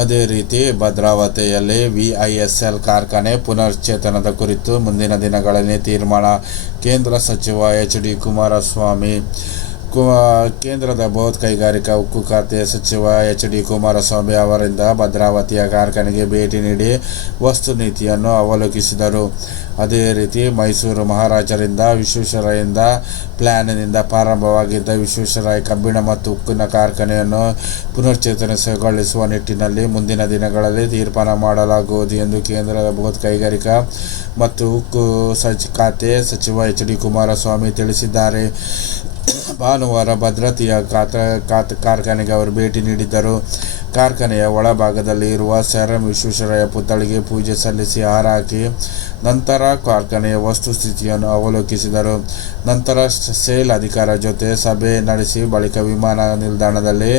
ಅದೇ ರೀತಿ ಭದ್ರಾವತಿಯಲ್ಲಿ ವಿಐಎಸ್ಎಲ್ ಕಾರ್ಖಾನೆ ಪುನಶ್ಚೇತನದ ಕುರಿತು ಮುಂದಿನ ದಿನಗಳಲ್ಲಿ ತೀರ್ಮಾನ ಕೇಂದ್ರ ಸಚಿವ ಎಚ್ ಡಿ ಕುಮಾರಸ್ವಾಮಿ ಕೇಂದ್ರದ ಬೃಹತ್ ಕೈಗಾರಿಕಾ ಉಕ್ಕು ಖಾತೆ ಸಚಿವ ಎಚ್ ಡಿ ಕುಮಾರಸ್ವಾಮಿ ಅವರಿಂದ ಭದ್ರಾವತಿಯ ಕಾರ್ಖಾನೆಗೆ ಭೇಟಿ ನೀಡಿ ವಸ್ತು ನೀತಿಯನ್ನು ಅವಲೋಕಿಸಿದರು. ಅದೇ ರೀತಿ ಮೈಸೂರು ಮಹಾರಾಜರಿಂದ ವಿಶ್ವೇಶ್ವರಯ್ಯಿಂದ ಪ್ಲಾನ್ನಿಂದ ಪ್ರಾರಂಭವಾಗಿದ್ದ ವಿಶ್ವೇಶ್ವರಯ್ಯ ಕಬ್ಬಿಣ ಮತ್ತು ಉಕ್ಕಿನ ಕಾರ್ಖಾನೆಯನ್ನು ಪುನಶ್ಚೇತನಗೊಳಿಸುವ ನಿಟ್ಟಿನಲ್ಲಿ ಮುಂದಿನ ದಿನಗಳಲ್ಲಿ ತೀರ್ಮಾನ ಮಾಡಲಾಗುವುದು ಎಂದು ಕೇಂದ್ರದ ಬೃಹತ್ ಕೈಗಾರಿಕಾ ಮತ್ತು ಉಕ್ಕು ಸಚ್ ಖಾತೆ ಸಚಿವ ಎಚ್ ಡಿ ಕುಮಾರಸ್ವಾಮಿ ತಿಳಿಸಿದ್ದಾರೆ. ಭಾನುವಾರ ಭದ್ರತೆಯ ಕಾತ, ಕಾತ್, ಕಾರ್ಖಾನೆಗೆ ಅವರು ಭೇಟಿ ನೀಡಿದ್ದರು. ಕಾರ್ಖಾನೆಯ ಒಳಭಾಗದಲ್ಲಿ ಇರುವ ಸೆರಂ ವಿಶ್ವೇಶ್ವರಯ್ಯ ಪುತ್ಥಳಿಗೆ ಪೂಜೆ ಸಲ್ಲಿಸಿ ಹಾರ ಹಾಕಿ ನಂತರ ಕಾರ್ಖಾನೆಯ ವಸ್ತುಸ್ಥಿತಿಯನ್ನು ಅವಲೋಕಿಸಿದರು. ನಂತರ ಸೇಲ್ ಅಧಿಕಾರ ಜೊತೆ ಸಭೆ ನಡೆಸಿ ಬಳಿಕ ವಿಮಾನ ನಿಲ್ದಾಣದಲ್ಲಿ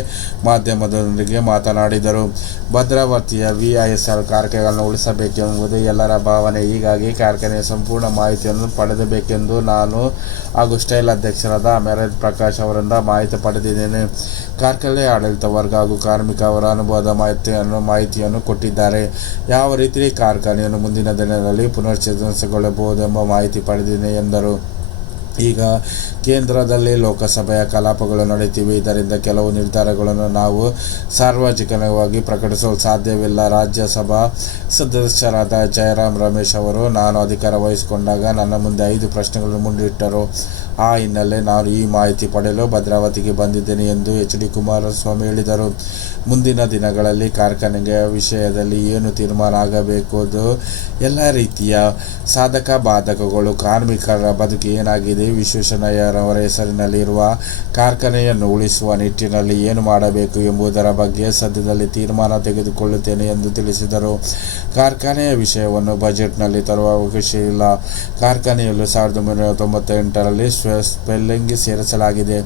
ಮಾಧ್ಯಮದೊಂದಿಗೆ ಮಾತನಾಡಿದರು. ಭದ್ರಾವತಿಯ ವಿಐಎಸ್ಎಲ್ ಕಾರ್ಖಾನೆಗಳನ್ನು ಉಳಿಸಬೇಕೆಂಬುದು ಎಲ್ಲರ ಭಾವನೆ. ಹೀಗಾಗಿ ಕಾರ್ಖಾನೆಯ ಸಂಪೂರ್ಣ ಮಾಹಿತಿಯನ್ನು ಪಡೆದಬೇಕೆಂದು ನಾನು ಹಾಗೂ ಸ್ಟೈಲ್ ಅಧ್ಯಕ್ಷರಾದ ಅಮೆರತ್ ಪ್ರಕಾಶ್ ಅವರಿಂದ ಮಾಹಿತಿ ಪಡೆದಿದ್ದೇನೆ. ಕಾರ್ಖಾನೆ ಆಡಳಿತ ವರ್ಗ ಹಾಗೂ ಕಾರ್ಮಿಕ ಅವರ ಅನುಭವದ ಮಾಹಿತಿಯನ್ನು ಮಾಹಿತಿಯನ್ನು ಕೊಟ್ಟಿದ್ದಾರೆ. ಯಾವ ರೀತಿ ಕಾರ್ಖಾನೆಯನ್ನು ಮುಂದಿನ ದಿನಗಳಲ್ಲಿ ಪುನಶ್ಚೇತನಗೊಳ್ಳಬಹುದೆಂಬ ಮಾಹಿತಿ ಪಡೆದಿದೆ ಎಂದರು. ಈಗ ಕೇಂದ್ರದಲ್ಲಿ ಲೋಕಸಭೆಯ ಕಲಾಪಗಳು ನಡೆಯುತ್ತಿವೆ. ಇದರಿಂದ ಕೆಲವು ನಿರ್ಧಾರಗಳನ್ನು ನಾವು ಸಾರ್ವಜನಿಕವಾಗಿ ಪ್ರಕಟಿಸಲು ಸಾಧ್ಯವಿಲ್ಲ. ರಾಜ್ಯಸಭಾ ಸದಸ್ಯರಾದ ಜಯರಾಮ್ ರಮೇಶ್ ಅವರು, ನಾನು ಅಧಿಕಾರ ವಹಿಸಿಕೊಂಡಾಗ ನನ್ನ ಮುಂದೆ ಐದು ಪ್ರಶ್ನೆಗಳನ್ನು ಮುಂದಿಟ್ಟರು. ಆ ಹಿನ್ನೆಲೆ ನಾನು ಈ ಮಾಹಿತಿ ಪಡೆಯಲು ಭದ್ರಾವತಿಗೆ ಬಂದಿದ್ದೇನೆ ಎಂದು ಎಚ್ ಡಿ ಕುಮಾರಸ್ವಾಮಿ ಹೇಳಿದರು. ಮುಂದಿನ ದಿನಗಳಲ್ಲಿ ಕಾರ್ಖಾನೆಗೆ ವಿಷಯದಲ್ಲಿ ಏನು ತೀರ್ಮಾನ ಆಗಬೇಕು ಎಲ್ಲ ರೀತಿಯ ಸಾಧಕ ಬಾಧಕಗಳು, ಕಾರ್ಮಿಕರ ಬದುಕು ಏನಾಗಿದೆ ವಿಶ್ವೇಶ್ವರಯ್ಯರವರ ಹೆಸರಿನಲ್ಲಿರುವ ಕಾರ್ಖಾನೆಯನ್ನು ಉಳಿಸುವ ನಿಟ್ಟಿನಲ್ಲಿ ಏನು ಮಾಡಬೇಕು ಎಂಬುದರ ಬಗ್ಗೆ ಸದ್ಯದಲ್ಲಿ ತೀರ್ಮಾನ ತೆಗೆದುಕೊಳ್ಳುತ್ತೇನೆ ಎಂದು ತಿಳಿಸಿದರು. ಕಾರ್ಖಾನೆಯ ವಿಷಯವನ್ನು ಬಜೆಟ್ನಲ್ಲಿ ತರುವ ಅವಕಾಶ ಇಲ್ಲ. ಕಾರ್ಖಾನೆಯಲ್ಲೂ ಸಾವಿರದ ಒಂಬೈನೂರ ತೊಂಬತ್ತೆಂಟರಲ್ಲಿ ಸ್ಪೆಲ್ಲಿಂಗ್ ಸೇರಿಸಲಾಗಿದೆ?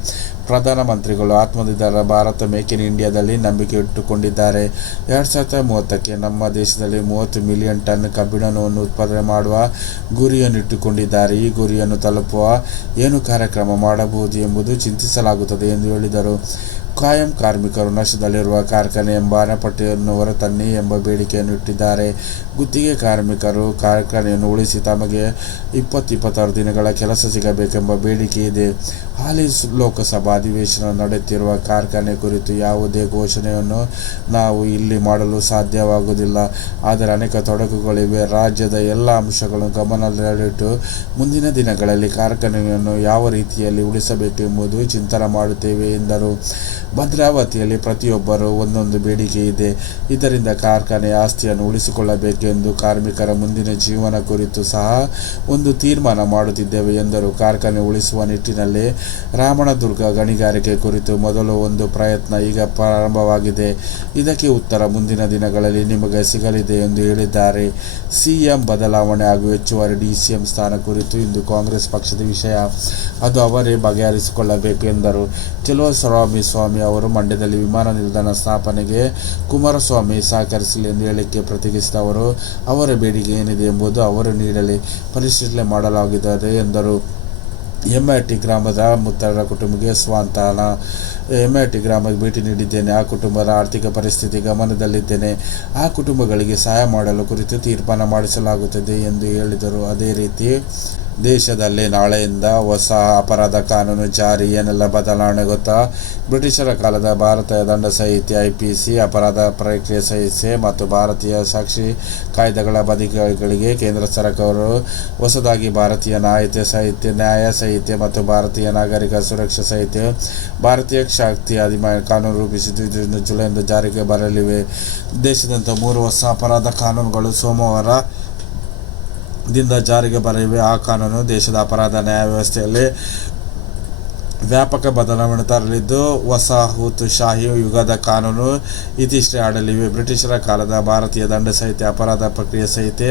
ಪ್ರಧಾನಮಂತ್ರಿಗಳು ಆತ್ಮನಿರ್ಭರ ಭಾರತ ಮೇಕ್ ಇನ್ ಇಂಡಿಯಾದಲ್ಲಿ ನಂಬಿಕೆ ಇಟ್ಟುಕೊಂಡಿದ್ದಾರೆ ಎರಡು ಸಾವಿರದ ಮೂವತ್ತಕ್ಕೆ ನಮ್ಮ ದೇಶದಲ್ಲಿ ಮೂವತ್ತು ಮಿಲಿಯನ್ ಟನ್ ಕಬ್ಬಿಣವನ್ನು ಉತ್ಪಾದನೆ ಮಾಡುವ ಗುರಿಯನ್ನು ಇಟ್ಟುಕೊಂಡಿದ್ದಾರೆ. ಈ ಗುರಿಯನ್ನು ತಲುಪುವ ಏನು ಕಾರ್ಯಕ್ರಮ ಮಾಡಬಹುದು ಎಂಬುದು ಚಿಂತಿಸಲಾಗುತ್ತದೆ ಎಂದು ಹೇಳಿದರು. ಕಾಯಂ ಕಾರ್ಮಿಕರು ನಷ್ಟದಲ್ಲಿರುವ ಕಾರ್ಖಾನೆ ಎಂಬ ಅಣೆಪಟ್ಟಿಯನ್ನು ಹೊರತನ್ನಿ ಎಂಬ ಬೇಡಿಕೆಯನ್ನು ಇಟ್ಟಿದ್ದಾರೆ. ಗುತ್ತಿಗೆ ಕಾರ್ಮಿಕರು ಕಾರ್ಖಾನೆಯನ್ನು ಉಳಿಸಿ ತಮಗೆ ಇಪ್ಪತ್ತು ಇಪ್ಪತ್ತಾರು ದಿನಗಳ ಕೆಲಸ ಸಿಗಬೇಕೆಂಬ ಬೇಡಿಕೆ ಇದೆ. ಹಾಲಿ ಲೋಕಸಭಾ ಅಧಿವೇಶನ ನಡೆಯುತ್ತಿರುವ ಕಾರ್ಖಾನೆ ಕುರಿತು ಯಾವುದೇ ಘೋಷಣೆಯನ್ನು ನಾವು ಇಲ್ಲಿ ಮಾಡಲು ಸಾಧ್ಯವಾಗುವುದಿಲ್ಲ. ಆದರೆ ಅನೇಕ ತೊಡಕುಗಳಿವೆ. ರಾಜ್ಯದ ಎಲ್ಲ ಅಂಶಗಳನ್ನು ಗಮನದಲ್ಲಿಟ್ಟು ಮುಂದಿನ ದಿನಗಳಲ್ಲಿ ಕಾರ್ಖಾನೆಯನ್ನು ಯಾವ ರೀತಿಯಲ್ಲಿ ಉಳಿಸಬೇಕು ಎಂಬುದು ಚಿಂತನೆ ಮಾಡುತ್ತೇವೆ ಎಂದರು. ಭದ್ರಾವತಿಯಲ್ಲಿ ಪ್ರತಿಯೊಬ್ಬರು ಒಂದೊಂದು ಬೇಡಿಕೆ ಇದೆ. ಇದರಿಂದ ಕಾರ್ಖಾನೆ ಆಸ್ತಿಯನ್ನು ಉಳಿಸಿಕೊಳ್ಳಬೇಕೆಂದು ಕಾರ್ಮಿಕರ ಮುಂದಿನ ಜೀವನ ಕುರಿತು ಸಹ ಒಂದು ತೀರ್ಮಾನ ಮಾಡುತ್ತಿದ್ದೇವೆ ಎಂದರು. ಕಾರ್ಖಾನೆ ಉಳಿಸುವ ನಿಟ್ಟಿನಲ್ಲಿ ರಾಮಣದುರ್ಗ ಗಣಿಗಾರಿಕೆ ಕುರಿತು ಮೊದಲು ಒಂದು ಪ್ರಯತ್ನ ಈಗ ಪ್ರಾರಂಭವಾಗಿದೆ. ಇದಕ್ಕೆ ಉತ್ತರ ಮುಂದಿನ ದಿನಗಳಲ್ಲಿ ನಿಮಗೆ ಸಿಗಲಿದೆ ಎಂದು ಹೇಳಿದ್ದಾರೆ. ಸಿಎಂ ಬದಲಾವಣೆ ಹಾಗೂ ಹೆಚ್ಚುವರಿ ಡಿಸಿಎಂ ಸ್ಥಾನ ಕುರಿತು ಇಂದು ಕಾಂಗ್ರೆಸ್ ಪಕ್ಷದ ವಿಷಯ. ಅದು ಅವರೇ ಬಗೆಹರಿಸಿಕೊಳ್ಳಬೇಕು ಎಂದರು. ಸ್ವಾಮಿ ಸ್ವಾಮಿ ಅವರು ಮಂಡ್ಯದಲ್ಲಿ ವಿಮಾನ ನಿಲ್ದಾಣ ಸ್ಥಾಪನೆಗೆ ಕುಮಾರಸ್ವಾಮಿ ಸಹಕರಿಸಲಿ ಎಂದು ಹೇಳಿಕೆ ಪ್ರತಿಕ್ರಿಯಿಸಿದ ಅವರು ಅವರ ಬೇಡಿಕೆ ಏನಿದೆ ಎಂಬುದು ಅವರು ನೀಡಲಿ, ಪರಿಶೀಲನೆ ಮಾಡಲಾಗಿದೆ ಎಂದರು. ಎಮ್ಐಟಿ ಗ್ರಾಮದ ಮುತ್ತರ ಕುಟುಂಬಕ್ಕೆ ಸ್ವಾಂತಾನ ಎಮ್ಐಟಿ ಗ್ರಾಮಕ್ಕೆ ಭೇಟಿ ನೀಡಿದ್ದೇನೆ. ಆ ಕುಟುಂಬದ ಆರ್ಥಿಕ ಪರಿಸ್ಥಿತಿ ಗಮನದಲ್ಲಿದ್ದೇನೆ. ಆ ಕುಟುಂಬಗಳಿಗೆ ಸಹಾಯ ಮಾಡಲು ಕುರಿತು ತೀರ್ಮಾನ ಮಾಡಿಸಲಾಗುತ್ತದೆ ಎಂದು ಹೇಳಿದರು. ಅದೇ ರೀತಿ ದೇಶದಲ್ಲಿ ನಾಳೆಯಿಂದ ಹೊಸ ಅಪರಾಧ ಕಾನೂನು ಜಾರಿ. ಏನೆಲ್ಲ ಬದಲಾವಣೆ ಗೊತ್ತಾ? ಬ್ರಿಟಿಷರ ಕಾಲದ ಭಾರತೀಯ ದಂಡ ಸಂಹಿತೆ, ಐ ಪಿ ಸಿ, ಅಪರಾಧ ಪ್ರಕ್ರಿಯೆ ಸಂಹಿತೆ ಮತ್ತು ಭಾರತೀಯ ಸಾಕ್ಷಿ ಕಾಯ್ದೆಗಳ ಬದಿಗಳಿಗೆ ಕೇಂದ್ರ ಸರ್ಕಾರವು ಹೊಸದಾಗಿ ಭಾರತೀಯ ನ್ಯಾಯತೆ ಸಂಹಿತೆ, ನ್ಯಾಯ ಸಂಹಿತೆ ಮತ್ತು ಭಾರತೀಯ ನಾಗರಿಕ ಸುರಕ್ಷಾ ಸಂಹಿತೆ, ಭಾರತೀಯ ಶಕ್ತಿ ಅಧಿಮಾನ ಕಾನೂನು ರೂಪಿಸಿದ್ದು ಇದರಿಂದ ಜುಲೈಯಿಂದ ಜಾರಿಗೆ ಬರಲಿವೆ. ದೇಶದಂತ ಮೂರು ಹೊಸ ಅಪರಾಧ ಕಾನೂನುಗಳು ಸೋಮವಾರ ದಿಂದ ಜಾರಿಗೆ ಬರಲಿವೆ ಆ ಕಾನೂನು ದೇಶದ ಅಪರಾಧ ನ್ಯಾಯ ವ್ಯವಸ್ಥೆಯಲ್ಲಿ ವ್ಯಾಪಕ ಬದಲಾವಣೆ ತರಲಿದ್ದು ವಸಾಹತುಶಾಹಿ ಯುಗದ ಕಾನೂನು ಇತಿಶ್ರೀ ಆಡಲಿವೆ. ಬ್ರಿಟಿಷರ ಕಾಲದ ಭಾರತೀಯ ದಂಡ ಸಹಿತ, ಅಪರಾಧ ಪ್ರಕ್ರಿಯೆ ಸಹಿತ,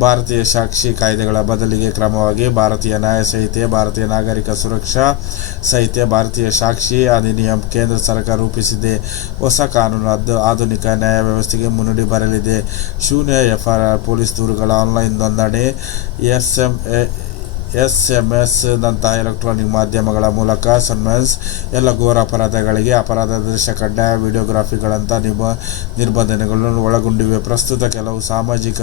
ಭಾರತೀಯ ಸಾಕ್ಷಿ ಕಾಯ್ದೆಗಳ ಬದಲಿಗೆ ಕ್ರಮವಾಗಿ ಭಾರತೀಯ ನ್ಯಾಯ ಸಂಹಿತೆ, ಭಾರತೀಯ ನಾಗರಿಕ ಸುರಕ್ಷಾ ಸಹಿತ ಭಾರತೀಯ ಸಾಕ್ಷಿ ಅಧಿನಿಯಮ ಕೇಂದ್ರ ಸರ್ಕಾರ ರೂಪಿಸಿದೆ. ಹೊಸ ಕಾನೂನು ಅದು, ಆಧುನಿಕ ನ್ಯಾಯ ವ್ಯವಸ್ಥೆಗೆ ಮುನ್ನುಡಿ ಬರಲಿದೆ. ಶೂನ್ಯ ಎಫ್ಐಆರ್ ಪೊಲೀಸ್ ದೂರುಗಳ ಆನ್ಲೈನ್ ನೋಂದಣಿ ಎಸ್ ಎಂ ಎಂ ಎಸ್ನಂತಹ ಎಲೆಕ್ಟ್ರಾನಿಕ್ ಮಾಧ್ಯಮಗಳ ಮೂಲಕ ಸನ್ಮನ್ಸ್ ಎಲ್ಲ ಘೋರ ಅಪರಾಧಗಳಿಗೆ ಅಪರಾಧ ದೃಶ್ಯ ಕಡ್ಡಾಯ ವಿಡಿಯೋಗ್ರಫಿಗಳಂಥ ನಿಬ ನಿರ್ಬಂಧನೆಗಳನ್ನು ಒಳಗೊಂಡಿವೆ. ಪ್ರಸ್ತುತ ಕೆಲವು ಸಾಮಾಜಿಕ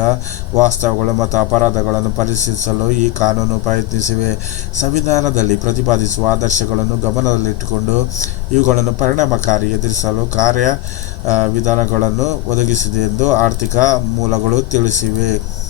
ವಾಸ್ತವಗಳು ಮತ್ತು ಅಪರಾಧಗಳನ್ನು ಪರಿಶೀಲಿಸಲು ಈ ಕಾನೂನು ಪ್ರಯತ್ನಿಸಿವೆ. ಸಂವಿಧಾನದಲ್ಲಿ ಪ್ರತಿಪಾದಿಸುವ ಆದರ್ಶಗಳನ್ನು ಗಮನದಲ್ಲಿಟ್ಟುಕೊಂಡು ಇವುಗಳನ್ನು ಪರಿಣಾಮಕಾರಿ ಎದುರಿಸಲು ಕಾರ್ಯ ವಿಧಾನಗಳನ್ನು ಒದಗಿಸಿದೆ ಎಂದು ಆರ್ಥಿಕ ಮೂಲಗಳು ತಿಳಿಸಿವೆ.